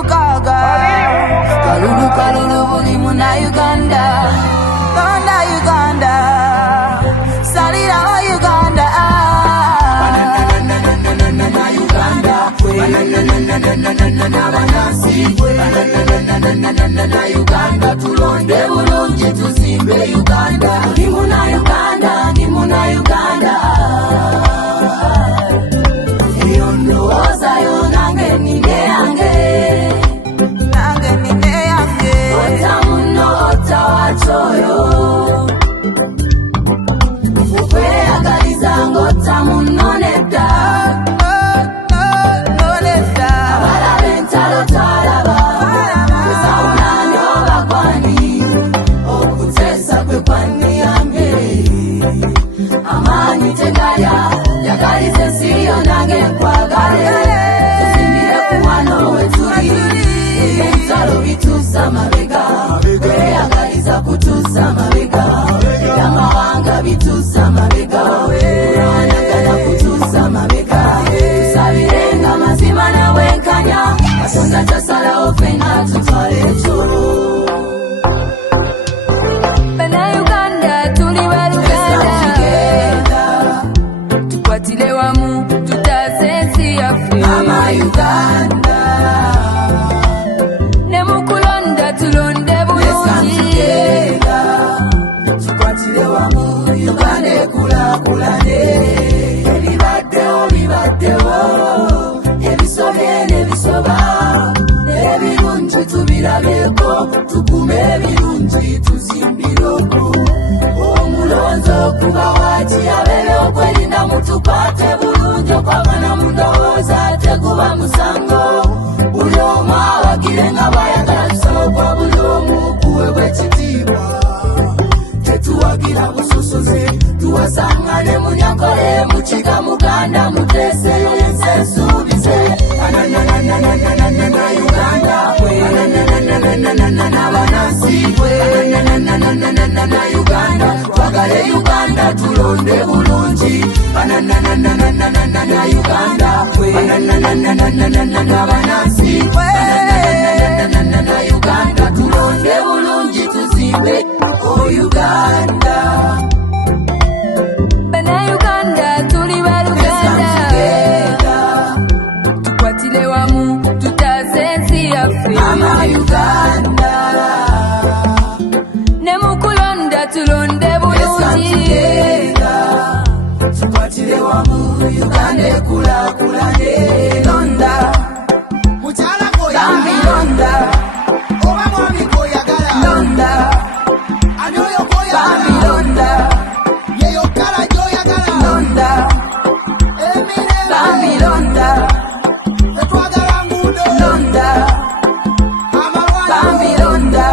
mukaga kalulu buli muna Uganda Uganda Uganda salira wa Uganda Uganda tulonde bulungi tuzimbe Uganda ndi muna Uganda ndi muna Uganda eyo ndowooza yo nange nine yange ota muno ota wachoyo ukweyagaliza ng'ota muno nedda abalabe entalo twalaba esawunani obakwani okuteesa kwe kwani yange amaanyi tegalya yagalize siyo nange nkwagale tuzimbire ku wano wetuli entalo bituusa mabega kweyagaliza kutuusa mabega amawanga bituusa mabega kulwanagana kutuusa mabega tusabirenga mazima nawenkanya Katonda tasalawo fenna tutwale ekyo Bannayuganda tuli baluganda tukwatire wamu tutaase ensi yaffe Uganda ne mu kulonda tulonde bulungi tukwatire wamu Uganda ekulakulane ebibaddewo ebisobye n'ebisoba n'ebirungi tubirabeko tukume ebirungi tuzimbireko omulonzi okuba waaki abeere okwerinda mutukwate bulungi okwagana mu ndowooza ate guba musango buli omu awagire nga bwayagala tusooka buli omu kuwebwa ekitiibwa tetuwagira bususuzi tuwasangane mu Nyankole mu Kiga Muganda muteese ensi esuubize Uganda n'abanansi Uganda twagale Uganda tulonde bulungi Uganda n'abanansi Uganda tulonde bulungi tuzimbe Uganda Bannayuganda tuli baluganda tukwatire wamu tutaase ensi yaffe Uganda ne mu kulonda tulonde bulungi tukwatire wamu Uganda ekulakulane londa mukyala koyambi londa oba mwami koyagala londa anyoyo koyagala londa yeyo kala joyagala londa emire bambi londa etwagala ngudo londa amawala bambi londa